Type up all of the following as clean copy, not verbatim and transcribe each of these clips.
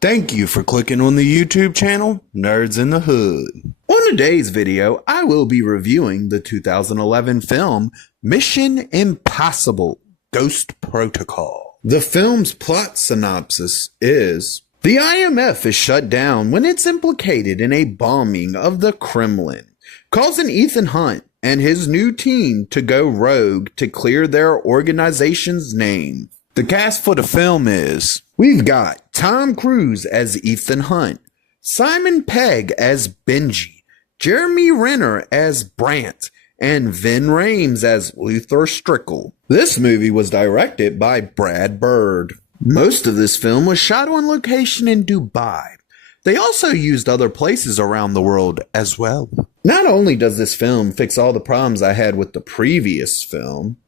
Thank you for clicking on the YouTube channel, Nerds in the Hood. On today's video, I will be reviewing the 2011 film, Mission Impossible: Ghost Protocol. The film's plot synopsis is: the IMF is shut down when it's implicated in a bombing of the Kremlin, causing Ethan Hunt and his new team to go rogue to clear their organization's name. The cast for the film is: we've got Tom Cruise as Ethan Hunt, Simon Pegg as Benji, Jeremy Renner as Brant, and Vin Rhames as Luther Strickle. This movie was directed by Brad Bird. Most of this film was shot on location in Dubai. They also used other places around the world as well. Not only does this film fix all the problems I had with the previous film,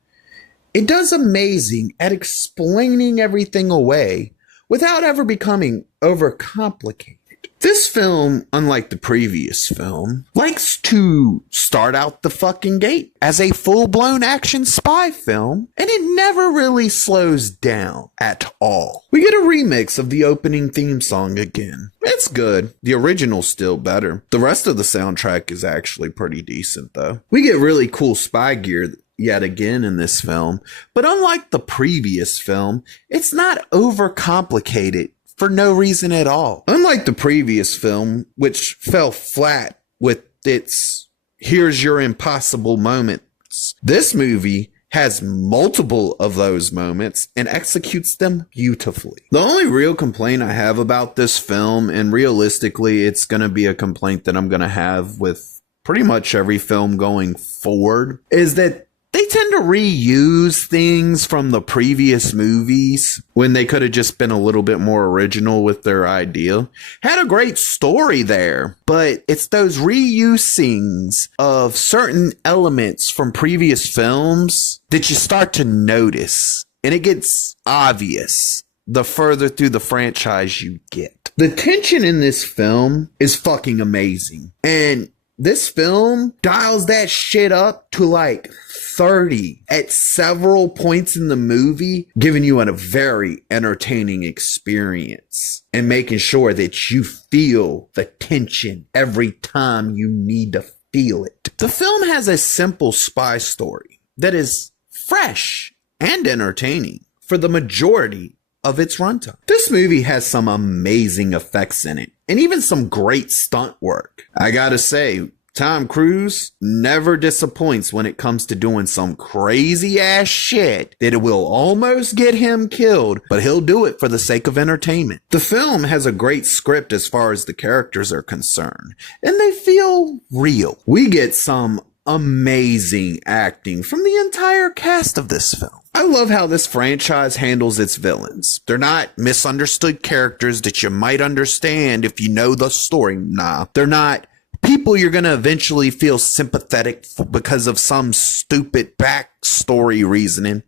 it does amazing at explaining everything away without ever becoming overcomplicated. This film, unlike the previous film, likes to start out the fucking gate as a full-blown action spy film, and it never really slows down at all. We get a remix of the opening theme song again. It's good. The original's still better. The rest of the soundtrack is actually pretty decent, though. We get really cool spy gear yet again in this film, but unlike the previous film, it's not overcomplicated for no reason at all. Unlike the previous film, which fell flat with its here's your impossible moments, this movie has multiple of those moments and executes them beautifully. The only real complaint I have about this film, and realistically it's going to be a complaint that I'm going to have with pretty much every film going forward, is that they tend to reuse things from the previous movies when they could have just been a little bit more original with their idea. Had a great story there, but it's those reusings of certain elements from previous films that you start to notice, and it gets obvious the further through the franchise you get. The tension in this film is fucking amazing, and this film dials that shit up to like 30 at several points in the movie, giving you a very entertaining experience and making sure that you feel the tension every time you need to feel it. The film has a simple spy story that is fresh and entertaining for the majority of its runtime. This movie has some amazing effects in it, and even some great stunt work. I gotta say, Tom Cruise never disappoints when it comes to doing some crazy ass shit that it will almost get him killed, but he'll do it for the sake of entertainment. The film has a great script as far as the characters are concerned, and they feel real. We get some amazing acting from the entire cast of this film. I love how this franchise handles its villains. They're not misunderstood characters that you might understand if you know the story. Nah, they're not people you're going to eventually feel sympathetic because of some stupid backstory reasoning.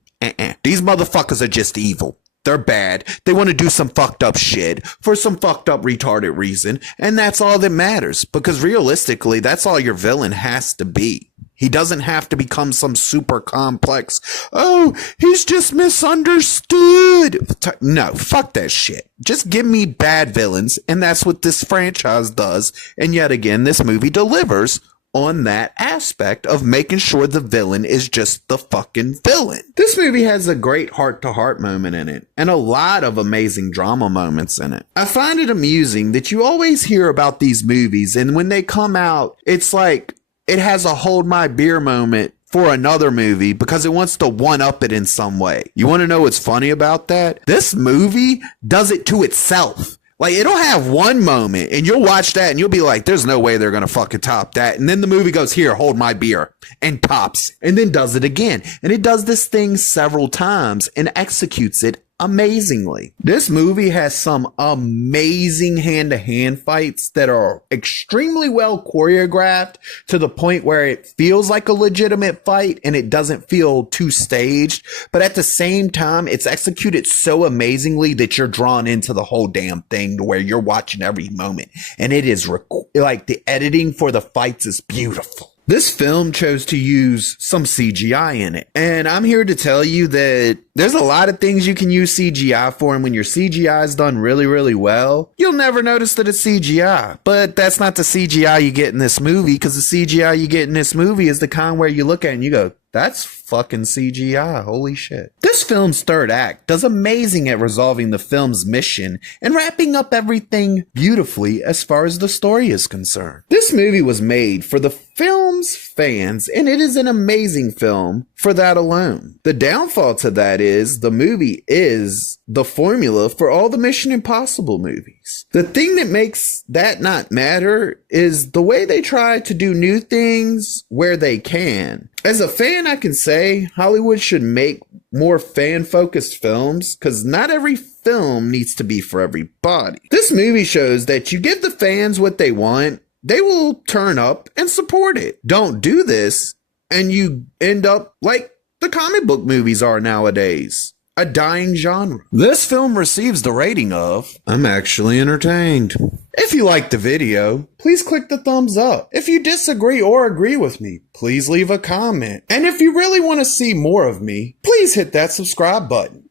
These motherfuckers are just evil. They're bad. They want to do some fucked up shit for some fucked up retarded reason. And that's all that matters, because realistically, that's all your villain has to be. He doesn't have to become some super complex, oh, he's just misunderstood. No, fuck that shit. Just give me bad villains, and that's what this franchise does. And yet again, this movie delivers on that aspect of making sure the villain is just the fucking villain. This movie has a great heart-to-heart moment in it, and a lot of amazing drama moments in it. I find it amusing that you always hear about these movies, and when they come out, it's like it has a hold my beer moment for another movie because it wants to one-up it in some way. You want to know what's funny about that? This movie does it to itself. Like, it'll have one moment and you'll watch that and you'll be like, there's no way they're going to fucking top that. And then the movie goes, here, hold my beer, and pops, and then does it again. And it does this thing several times and executes it amazingly. This movie has some amazing hand-to-hand fights that are extremely well choreographed to the point where it feels like a legitimate fight and it doesn't feel too staged, but at the same time it's executed so amazingly that you're drawn into the whole damn thing to where you're watching every moment, and it is like the editing for the fights is beautiful. This film chose to use some CGI in it, and I'm here to tell you that There's a lot of things you can use CGI for, and when your CGI is done really, really well, you'll never notice that it's CGI. But that's not the CGI you get in this movie, because the CGI you get in this movie is the kind where you look at it and you go, that's fucking CGI. Holy shit. This film's third act does amazing at resolving the film's mission and wrapping up everything beautifully as far as the story is concerned. This movie was made for the film's fans, and it is an amazing film for that alone. The downfall to that is the movie is the formula for all the Mission Impossible movies. The thing that makes that not matter is the way they try to do new things where they can. As a fan, I can say Hollywood should make more fan-focused films, because not every film needs to be for everybody. This movie shows that you give the fans what they want, they will turn up and support it. Don't do this, and you end up like the comic book movies are nowadays. A dying genre. This film receives the rating of, I'm actually entertained. If you liked the video, please click the thumbs up. If you disagree or agree with me, please leave a comment. And if you really want to see more of me, please hit that subscribe button.